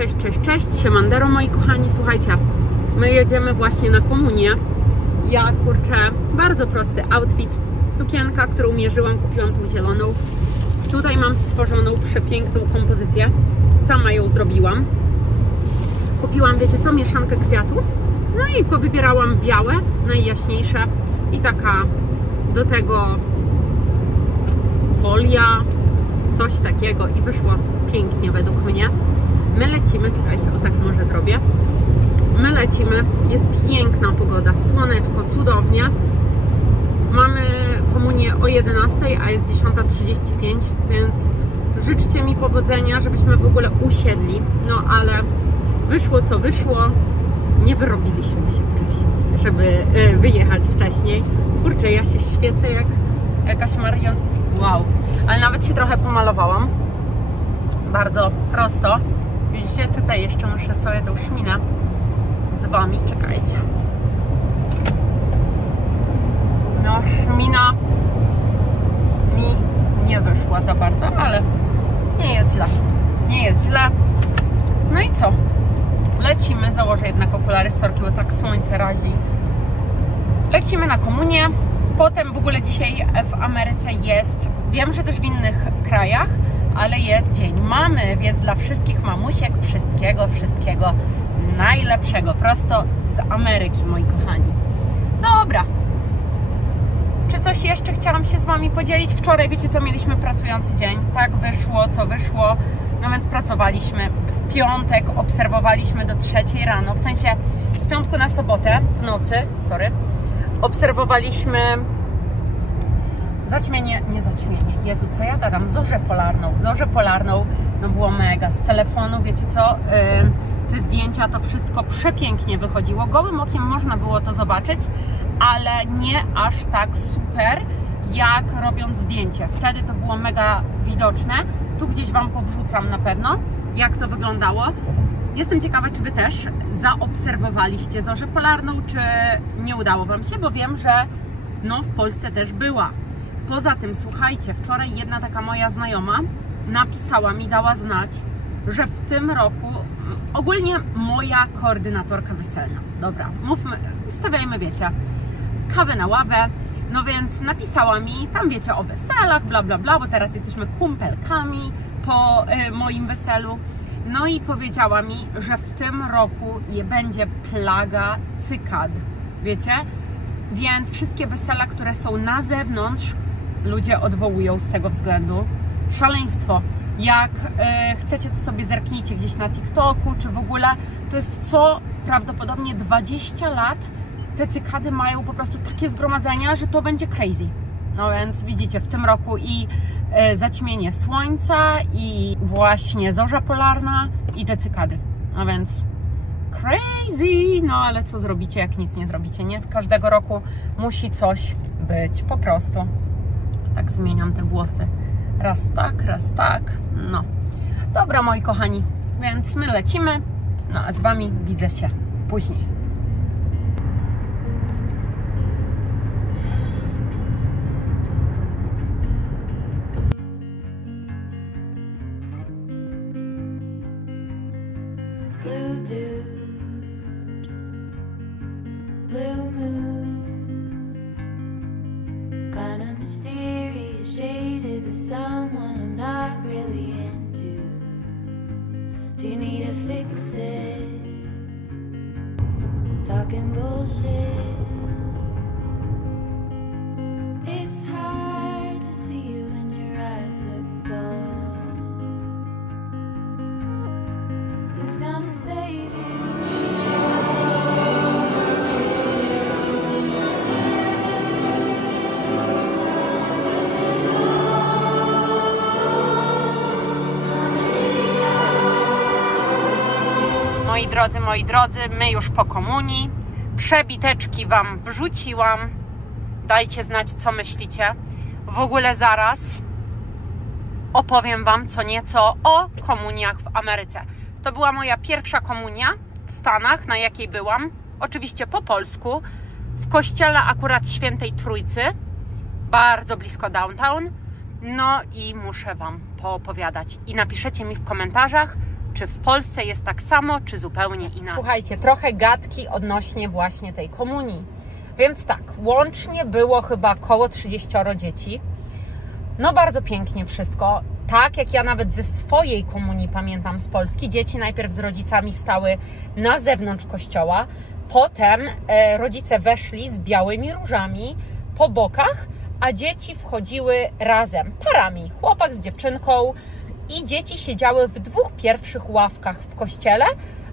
Cześć, cześć, cześć, siemandero moi kochani, słuchajcie, my jedziemy właśnie na komunię. Ja kurczę, bardzo prosty outfit, sukienka, którą mierzyłam, kupiłam tą zieloną. Tutaj mam stworzoną przepiękną kompozycję, sama ją zrobiłam. Kupiłam, wiecie co, mieszankę kwiatów, no i powybierałam białe, najjaśniejsze i taka do tego folia, coś takiego i wyszło pięknie według mnie. My lecimy, czekajcie, o tak może zrobię. My lecimy, jest piękna pogoda, słoneczko, cudownie. Mamy komunię o 11, a jest 10:35, więc życzcie mi powodzenia, żebyśmy w ogóle usiedli. No ale wyszło co wyszło, nie wyrobiliśmy się wcześniej, żeby wyjechać wcześniej. Kurczę, ja się świecę jak jakaś Marion. Wow, ale nawet się trochę pomalowałam. Bardzo prosto. Widzicie, tutaj jeszcze muszę sobie tą szminę z wami, czekajcie. No, szmina mi nie wyszła za bardzo, ale nie jest źle. Nie jest źle. No i co? Lecimy, założę jednak okulary, sorki, bo tak słońce razi. Lecimy na komunię. Potem w ogóle dzisiaj w Ameryce jest, wiem, że też w innych krajach, ale jest Dzień Mamy, więc dla wszystkich mamusiek wszystkiego najlepszego, prosto z Ameryki, moi kochani. Dobra. Czy coś jeszcze chciałam się z wami podzielić? Wczoraj, wiecie co, mieliśmy pracujący dzień. Tak wyszło, co wyszło. No więc pracowaliśmy. W piątek obserwowaliśmy do 3 rano, w sensie z piątku na sobotę, w nocy, sorry, obserwowaliśmy zaćmienie, nie zaćmienie, Jezu, co ja gadam, zorzę polarną, no było mega, z telefonu, wiecie co, te zdjęcia, to wszystko przepięknie wychodziło, gołym okiem można było to zobaczyć, ale nie aż tak super, jak robiąc zdjęcie, wtedy to było mega widoczne, tu gdzieś wam powrzucam na pewno, jak to wyglądało. Jestem ciekawa, czy wy też zaobserwowaliście zorzę polarną, czy nie udało wam się, bo wiem, że no w Polsce też była. Poza tym, słuchajcie, wczoraj jedna taka moja znajoma napisała mi, dała znać, że w tym roku, ogólnie moja koordynatorka weselna, dobra, mówmy, stawiajmy, wiecie, kawę na ławę, no więc napisała mi, tam wiecie, o weselach, bla bla bla, bo teraz jesteśmy kumpelkami po moim weselu, no i powiedziała mi, że w tym roku będzie plaga cykad, wiecie, więc wszystkie wesela, które są na zewnątrz, ludzie odwołują z tego względu. Szaleństwo. Jak chcecie, to sobie zerknijcie gdzieś na TikToku, czy w ogóle. To jest co prawdopodobnie 20 lat te cykady mają po prostu takie zgromadzenia, że to będzie crazy. No więc widzicie, w tym roku i zaćmienie słońca, i właśnie zorza polarna, i te cykady. No więc crazy, no ale co zrobicie, jak nic nie zrobicie, nie? Każdego roku musi coś być, po prostu. Tak zmieniam te włosy. Raz tak, no. Dobra, moi kochani, więc my lecimy, no a z wami widzę się później. Do you need to fix it? Talking bullshit. It's hard to see you when your eyes look dull. Who's gonna save you? Moi drodzy, my już po komunii. Przebiteczki wam wrzuciłam. Dajcie znać, co myślicie. W ogóle zaraz opowiem wam co nieco o komuniach w Ameryce. To była moja pierwsza komunia w Stanach, na jakiej byłam. Oczywiście po polsku. W kościele akurat Świętej Trójcy. Bardzo blisko downtown. No i muszę wam poopowiadać. I napiszecie mi w komentarzach, Czy w Polsce jest tak samo, czy zupełnie inaczej? Słuchajcie, trochę gadki odnośnie właśnie tej komunii. Więc tak, łącznie było chyba około 30 dzieci. No bardzo pięknie wszystko. Tak jak ja nawet ze swojej komunii pamiętam z Polski, dzieci najpierw z rodzicami stały na zewnątrz kościoła, potem rodzice weszli z białymi różami po bokach, a dzieci wchodziły razem, parami, chłopak z dziewczynką i dzieci siedziały w 2 pierwszych ławkach w kościele,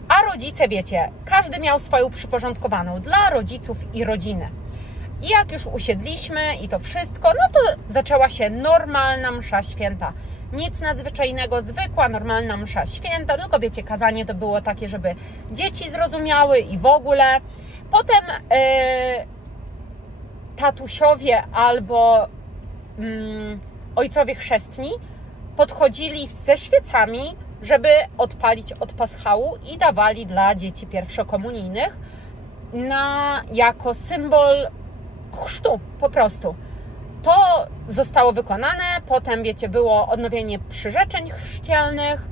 a rodzice, wiecie, każdy miał swoją przyporządkowaną dla rodziców i rodziny. I jak już usiedliśmy i to wszystko, no to zaczęła się normalna msza święta. Nic nadzwyczajnego, zwykła, normalna msza święta, tylko wiecie, kazanie to było takie, żeby dzieci zrozumiały i w ogóle. Potem tatusiowie albo ojcowie chrzestni podchodzili ze świecami, żeby odpalić od paschału i dawali dla dzieci pierwszokomunijnych jako symbol chrztu po prostu. To zostało wykonane, potem wiecie, było odnowienie przyrzeczeń chrzcielnych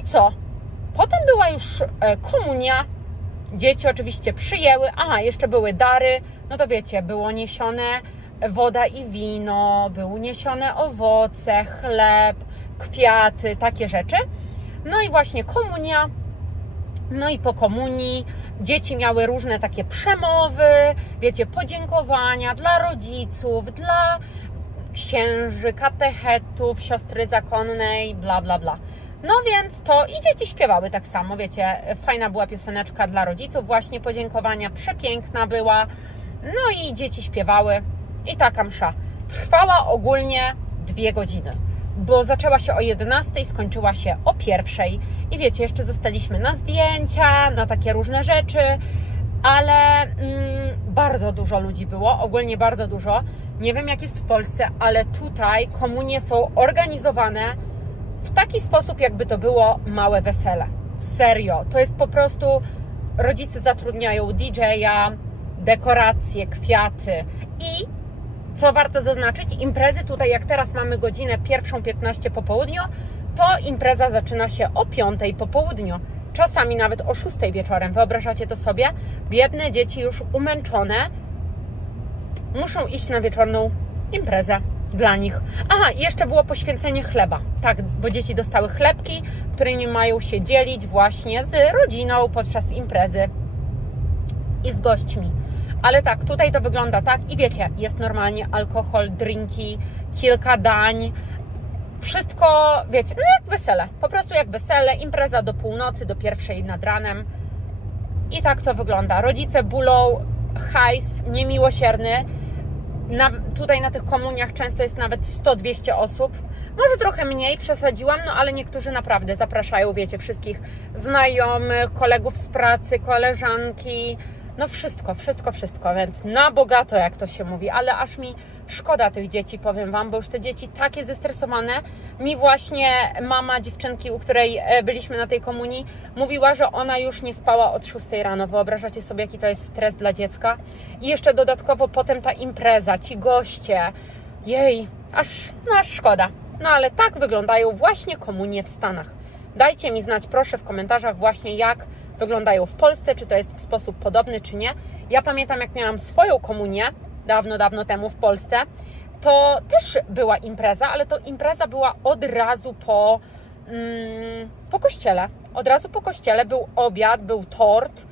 i co? Potem była już komunia, dzieci oczywiście przyjęły, jeszcze były dary, no to wiecie, było niesione woda i wino, były niesione owoce, chleb, kwiaty, takie rzeczy. No i właśnie komunia, no i po komunii dzieci miały różne takie przemowy, wiecie, podziękowania dla rodziców, dla księży, katechetów, siostry zakonnej, bla, bla, bla. No więc to i dzieci śpiewały tak samo, wiecie, fajna była pioseneczka dla rodziców, właśnie podziękowania, przepiękna była. No i dzieci śpiewały i taka msza trwała ogólnie 2 godziny. Bo zaczęła się o 11, skończyła się o 1. I wiecie, jeszcze zostaliśmy na zdjęcia, na takie różne rzeczy, ale bardzo dużo ludzi było, ogólnie bardzo dużo. Nie wiem jak jest w Polsce, ale tutaj komunie są organizowane w taki sposób, jakby to było małe wesele. Serio, to jest po prostu, rodzice zatrudniają DJ-a, dekoracje, kwiaty i co warto zaznaczyć, imprezy tutaj, jak teraz mamy godzinę 1:15 po południu, to impreza zaczyna się o 5 po południu. Czasami nawet o 6 wieczorem. Wyobrażacie to sobie? Biedne dzieci już umęczone muszą iść na wieczorną imprezę dla nich. I jeszcze było poświęcenie chleba. Tak, bo dzieci dostały chlebki, którymi mają się dzielić właśnie z rodziną podczas imprezy i z gośćmi. Ale tak, tutaj to wygląda tak i wiecie, jest normalnie alkohol, drinki, kilka dań, wszystko, wiecie, no jak wesele, po prostu jak wesele, impreza do północy, do 1 nad ranem i tak to wygląda. Rodzice bulą hajs niemiłosierny, tutaj na tych komuniach często jest nawet 100-200 osób, może trochę mniej przesadziłam, no ale niektórzy naprawdę zapraszają, wiecie, wszystkich znajomych, kolegów z pracy, koleżanki, no wszystko, więc na bogato, jak to się mówi, ale aż mi szkoda tych dzieci, powiem Wam, bo już te dzieci takie zestresowane. Mi właśnie mama dziewczynki, u której byliśmy na tej komunii, mówiła, że ona już nie spała od 6 rano. Wyobrażacie sobie, jaki to jest stres dla dziecka? I jeszcze dodatkowo potem ta impreza, ci goście, jej, aż szkoda. No ale tak wyglądają właśnie komunie w Stanach. Dajcie mi znać proszę w komentarzach właśnie, jak wyglądają w Polsce, czy to jest w sposób podobny, czy nie. Ja pamiętam, jak miałam swoją komunię dawno temu w Polsce, to też była impreza, ale to impreza była od razu po kościele. Od razu po kościele był obiad, był tort.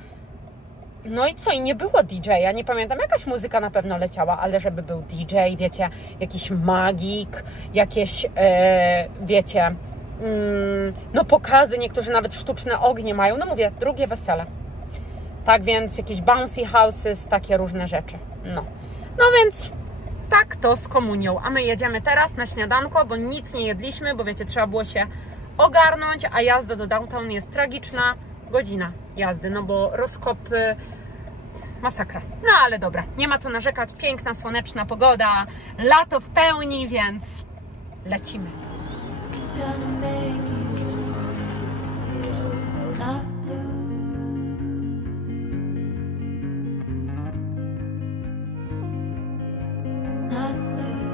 No i co? I nie było DJ-a, nie pamiętam, jakaś muzyka na pewno leciała, ale żeby był DJ, wiecie, jakiś magik, jakieś, wiecie, no pokazy, niektórzy nawet sztuczne ognie mają, no mówię, drugie wesele. Tak więc jakieś bouncy houses, takie różne rzeczy. No więc tak to z komunią. A my jedziemy teraz na śniadanko, bo nic nie jedliśmy, bo wiecie, trzeba było się ogarnąć, a jazda do downtown jest tragiczna. Godzina jazdy, no bo rozkopy, masakra. No ale dobra, nie ma co narzekać, piękna, słoneczna pogoda, lato w pełni, więc lecimy. Gonna make you not blue. Not blue.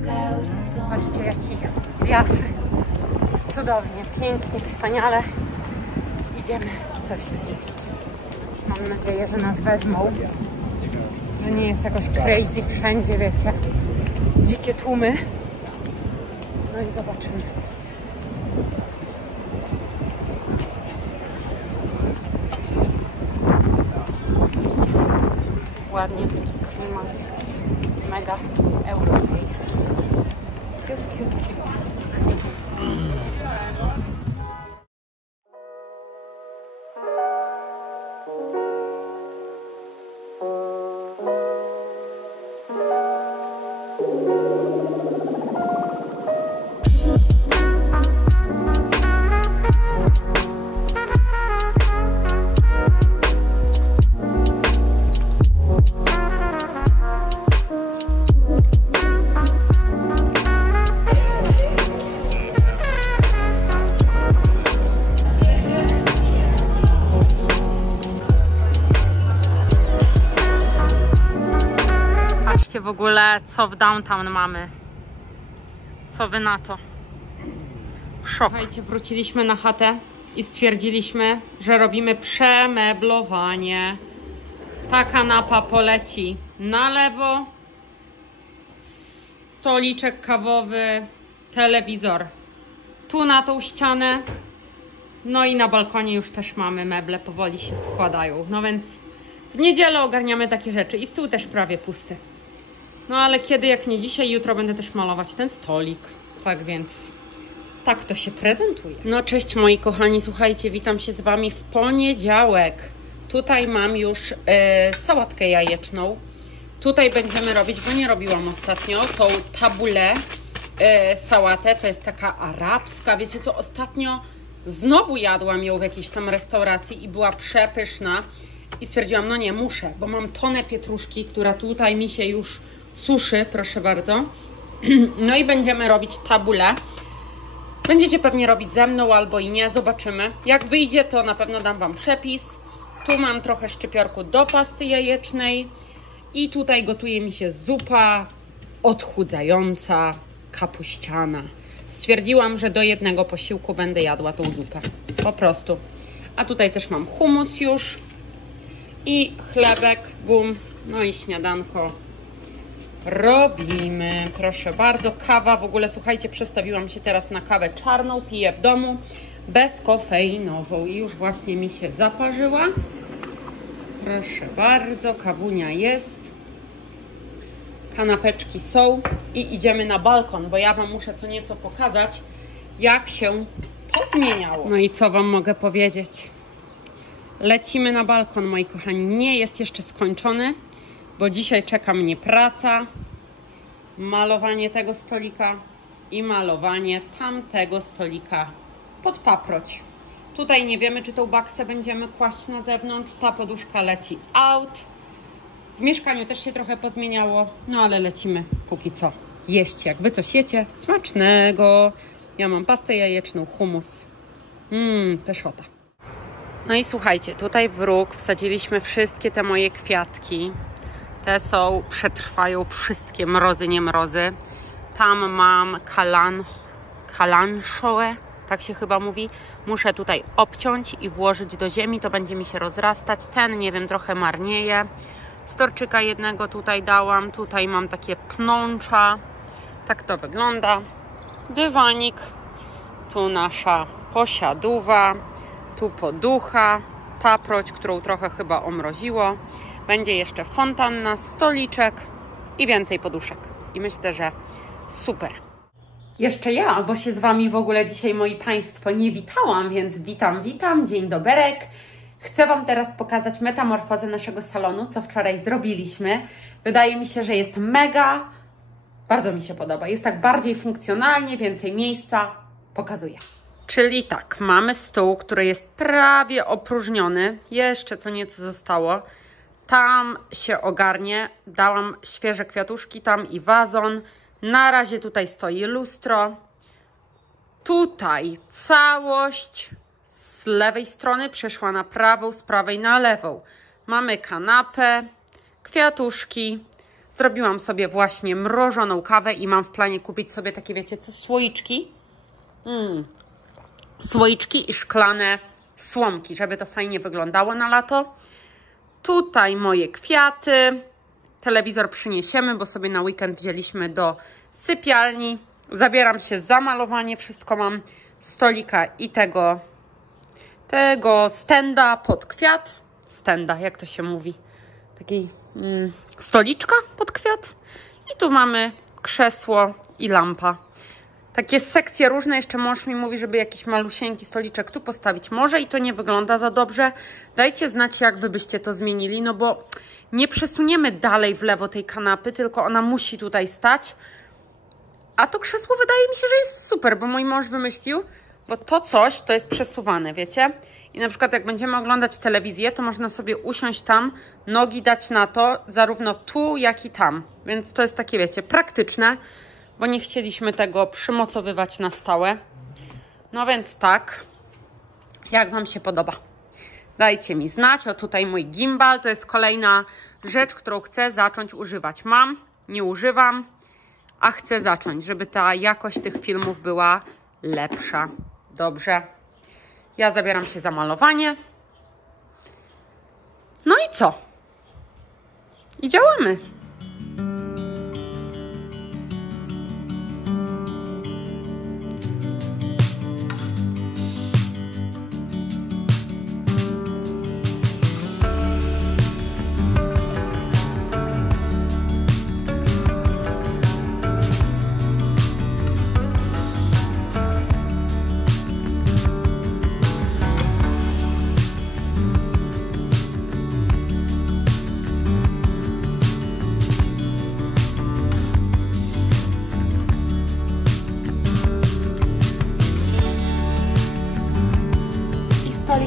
look out is on. Patrzcie, jaki wiatr. Jest cudownie, pięknie, wspaniale. Idziemy coś zjeść. Mam nadzieję, że nas wezmą. Że nie jest jakoś crazy wszędzie, wiecie. Dzikie tłumy. No i zobaczymy. Ładnie taki klimat. Mega europejski. Cute. W ogóle, co w downtown mamy. Co wy na to? Szok. Słuchajcie, wróciliśmy na chatę i stwierdziliśmy, że robimy przemeblowanie. Ta kanapa poleci na lewo, stoliczek kawowy, telewizor tu na tą ścianę, no i na balkonie już też mamy meble, powoli się składają. No więc w niedzielę ogarniamy takie rzeczy i stół też prawie pusty. No ale kiedy jak nie dzisiaj, jutro będę też malować ten stolik. Tak więc tak to się prezentuje. No cześć moi kochani, słuchajcie, witam się z wami w poniedziałek. Tutaj mam już sałatkę jajeczną. Tutaj będziemy robić, bo nie robiłam ostatnio, tą tabule sałatę. To jest taka arabska, wiecie co, ostatnio znowu jadłam ją w jakiejś tam restauracji i była przepyszna. I stwierdziłam, no nie, muszę, bo mam tonę pietruszki, która tutaj mi się już suszy, proszę bardzo. No i będziemy robić tabulę. Będziecie pewnie robić ze mną albo i nie, zobaczymy. Jak wyjdzie, to na pewno dam wam przepis. Tu mam trochę szczypiorku do pasty jajecznej i tutaj gotuje mi się zupa odchudzająca, kapuściana. Stwierdziłam, że do jednego posiłku będę jadła tą zupę, po prostu. A tutaj też mam hummus już i chlebek, bum, no i śniadanko robimy, proszę bardzo. Kawa, w ogóle słuchajcie, przestawiłam się teraz na kawę czarną, piję w domu, bezkofeinową i już właśnie mi się zaparzyła. Proszę bardzo, kawunia jest, kanapeczki są i idziemy na balkon, bo ja wam muszę co nieco pokazać, jak się pozmieniało. No i co wam mogę powiedzieć? Lecimy na balkon, moi kochani. Nie jest jeszcze skończony, bo dzisiaj czeka mnie praca, malowanie tego stolika i malowanie tamtego stolika pod paproć. Tutaj nie wiemy, czy tą baksę będziemy kłaść na zewnątrz. Ta poduszka leci out. W mieszkaniu też się trochę pozmieniało, no ale lecimy póki co jeść. Jak wy coś jecie, smacznego. Ja mam pastę jajeczną, hummus. Pyszota. No i słuchajcie, tutaj w róg wsadziliśmy wszystkie te moje kwiatki. Te są, przetrwają wszystkie mrozy, nie mrozy. Tam mam kalanchoe, tak się chyba mówi. Muszę tutaj obciąć i włożyć do ziemi, to będzie mi się rozrastać. Ten, nie wiem, trochę marnieje. Storczyka jednego tutaj dałam. Tutaj mam takie pnącza. Tak to wygląda. Dywanik. Tu nasza posiadówa. Tu poducha. Paproć, którą trochę chyba omroziło. Będzie jeszcze fontanna, stoliczek i więcej poduszek. I myślę, że super. Jeszcze ja, bo się z wami w ogóle dzisiaj, moi państwo, nie witałam, więc witam, dzień doberek. Chcę wam teraz pokazać metamorfozę naszego salonu, co wczoraj zrobiliśmy. Wydaje mi się, że jest mega, bardzo mi się podoba. Jest tak bardziej funkcjonalnie, więcej miejsca. Pokazuję. Czyli tak, mamy stół, który jest prawie opróżniony. Jeszcze co nieco zostało. Tam się ogarnie. Dałam świeże kwiatuszki, tam i wazon. Na razie tutaj stoi lustro. Tutaj całość z lewej strony przeszła na prawą, z prawej na lewą. Mamy kanapę, kwiatuszki. Zrobiłam sobie właśnie mrożoną kawę i mam w planie kupić sobie takie, wiecie co, słoiczki. Słoiczki i szklane słomki, żeby to fajnie wyglądało na lato. Tutaj moje kwiaty. Telewizor przyniesiemy, bo sobie na weekend wzięliśmy do sypialni. Zabieram się za malowanie. Wszystko mam. Stolika i tego stenda pod kwiat. Stenda, jak to się mówi? Takiej stoliczka pod kwiat. I tu mamy krzesło i lampa. Takie sekcje różne. Jeszcze mąż mi mówi, żeby jakiś malusieńki stoliczek tu postawić. Może i to nie wygląda za dobrze. Dajcie znać, jak wy byście to zmienili, no bo nie przesuniemy dalej w lewo tej kanapy, tylko ona musi tutaj stać. A to krzesło wydaje mi się, że jest super, bo mój mąż wymyślił, bo to coś to jest przesuwane, wiecie? I na przykład jak będziemy oglądać telewizję, to można sobie usiąść tam, nogi dać na to, zarówno tu, jak i tam. Więc to jest takie, wiecie, praktyczne, bo nie chcieliśmy tego przymocowywać na stałe. No więc tak, jak wam się podoba? Dajcie mi znać. O, tutaj mój gimbal, to jest kolejna rzecz, którą chcę zacząć używać. Mam, nie używam, a chcę zacząć, żeby ta jakość tych filmów była lepsza. Dobrze. Ja zabieram się za malowanie. No i co? I działamy.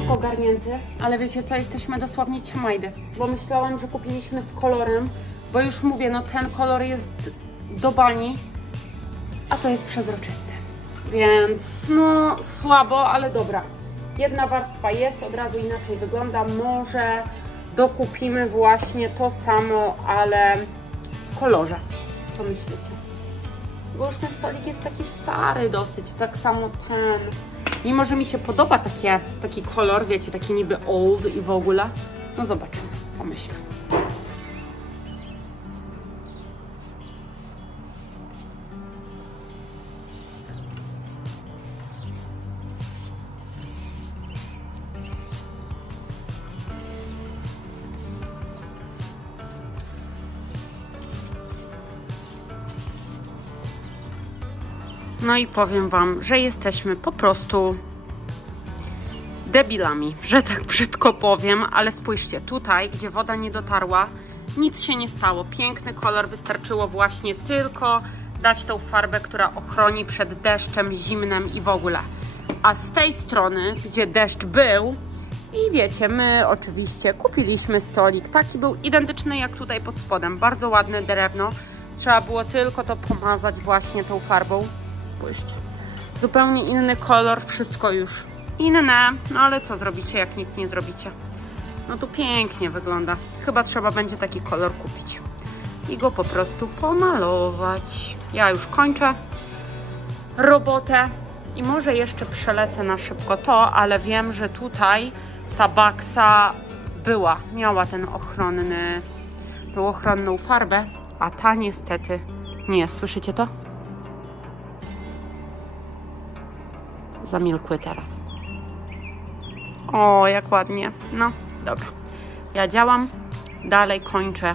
Ogarnięty, ale wiecie co, jesteśmy dosłownie ciamajdy, bo myślałam, że kupiliśmy z kolorem, bo już mówię, no ten kolor jest do bani, a to jest przezroczysty, więc no słabo, ale dobra. Jedna warstwa jest, od razu inaczej wygląda, może dokupimy właśnie to samo, ale w kolorze. Co myślicie? Bo już ten stolik jest taki stary dosyć, tak samo ten. Mimo, że mi się podoba taki kolor, wiecie, taki niby old i w ogóle. No zobaczymy, pomyślę. No i powiem wam, że jesteśmy po prostu debilami, że tak brzydko powiem, ale spójrzcie, tutaj, gdzie woda nie dotarła, nic się nie stało. Piękny kolor, wystarczyło właśnie tylko dać tą farbę, która ochroni przed deszczem, zimnem i w ogóle. A z tej strony, gdzie deszcz był, i wiecie, my oczywiście kupiliśmy stolik, taki był identyczny jak tutaj pod spodem, bardzo ładne drewno. Trzeba było tylko to pomazać właśnie tą farbą. Spójrzcie, zupełnie inny kolor, wszystko już inne, no ale co zrobicie, jak nic nie zrobicie? No tu pięknie wygląda. Chyba trzeba będzie taki kolor kupić i go po prostu pomalować. Ja już kończę robotę i może jeszcze przelecę na szybko to, ale wiem, że tutaj ta baksa miała tą ochronną farbę, a ta niestety nie. Słyszycie to? Zamilkły teraz. O, jak ładnie. No, dobra. Ja działam, dalej kończę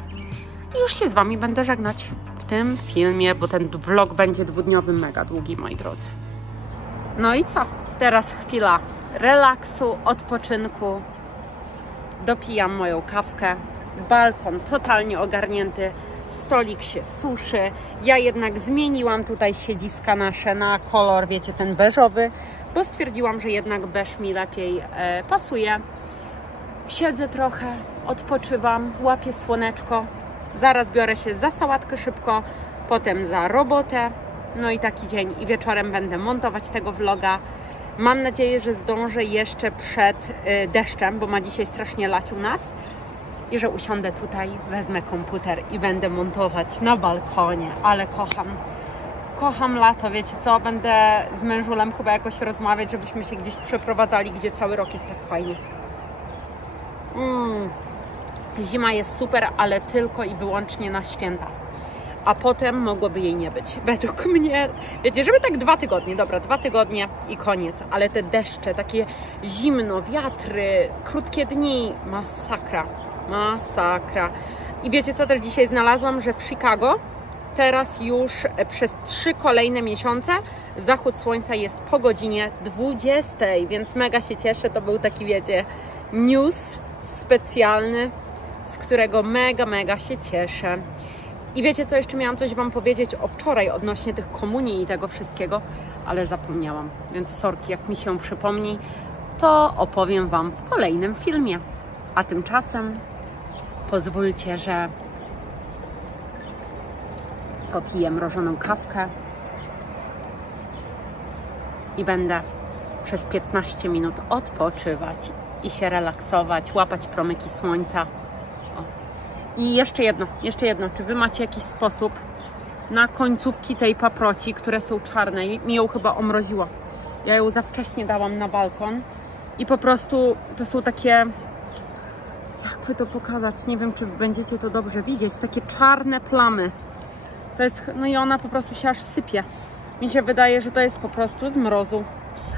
i już się z wami będę żegnać w tym filmie, bo ten vlog będzie dwudniowy, mega długi, moi drodzy. No i co? Teraz chwila relaksu, odpoczynku. Dopijam moją kawkę. Balkon totalnie ogarnięty. Stolik się suszy. Ja jednak zmieniłam tutaj siedziska nasze na kolor, wiecie, ten beżowy, bo stwierdziłam, że jednak beż mi lepiej pasuje. Siedzę trochę, odpoczywam, łapię słoneczko. Zaraz biorę się za sałatkę szybko, potem za robotę. No i taki dzień. I wieczorem będę montować tego vloga. Mam nadzieję, że zdążę jeszcze przed deszczem, bo ma dzisiaj strasznie lać u nas. i że usiądę tutaj, wezmę komputer i będę montować na balkonie, ale kocham lato, wiecie co, będę z mężulem chyba jakoś rozmawiać, żebyśmy się gdzieś przeprowadzali, gdzie cały rok jest tak fajnie. Zima jest super, ale tylko i wyłącznie na święta. A potem mogłoby jej nie być. Według mnie, wiecie, żeby tak 2 tygodnie, dobra, 2 tygodnie i koniec, ale te deszcze, takie zimno, wiatry, krótkie dni, masakra. I wiecie co też dzisiaj znalazłam, że w Chicago teraz już przez 3 kolejne miesiące zachód słońca jest po godzinie 20, więc mega się cieszę, to był taki, wiecie, news specjalny, z którego mega się cieszę. I wiecie co, jeszcze miałam coś Wam powiedzieć o wczoraj odnośnie tych komunii i tego wszystkiego, ale zapomniałam, więc sorki, jak mi się przypomni, to opowiem Wam w kolejnym filmie. A tymczasem pozwólcie, że popiję mrożoną kawkę i będę przez 15 minut odpoczywać i się relaksować, łapać promyki słońca. I jeszcze jedno, czy Wy macie jakiś sposób na końcówki tej paproci, które są czarne? Mi ją chyba omroziło. Ja ją za wcześnie dałam na balkon i po prostu to są takie, jakby to pokazać, nie wiem, czy będziecie to dobrze widzieć, takie czarne plamy. To jest, no i ona po prostu się aż sypie. Mi się wydaje, że to jest po prostu z mrozu,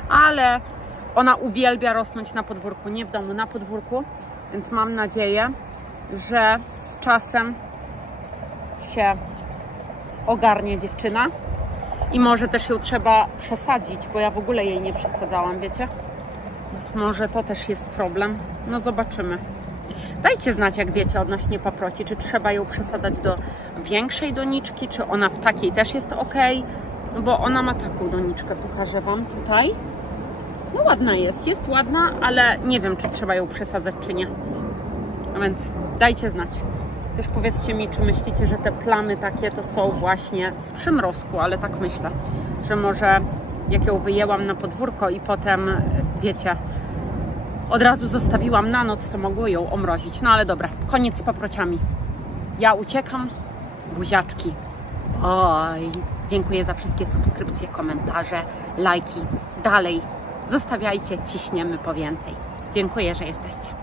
ale ona uwielbia rosnąć na podwórku, nie w domu, na podwórku, więc mam nadzieję, że z czasem się ogarnie dziewczyna i może też ją trzeba przesadzić, bo ja w ogóle jej nie przesadzałam, wiecie? Więc może to też jest problem. No zobaczymy. Dajcie znać, jak wiecie, odnośnie paproci, czy trzeba ją przesadzać do większej doniczki, czy ona w takiej też jest ok, no bo ona ma taką doniczkę, pokażę Wam tutaj. No ładna jest ładna, ale nie wiem, czy trzeba ją przesadzać, czy nie. A więc dajcie znać. Też powiedzcie mi, czy myślicie, że te plamy takie to są właśnie z przymrozku, ale tak myślę, że może jak ją wyjęłam na podwórko i potem, wiecie, od razu zostawiłam na noc, to mogło ją omrozić. No ale dobra, koniec z paprociami. Ja uciekam. Buziaczki. Oj, dziękuję za wszystkie subskrypcje, komentarze, lajki. Dalej zostawiajcie, ciśniemy po więcej. Dziękuję, że jesteście.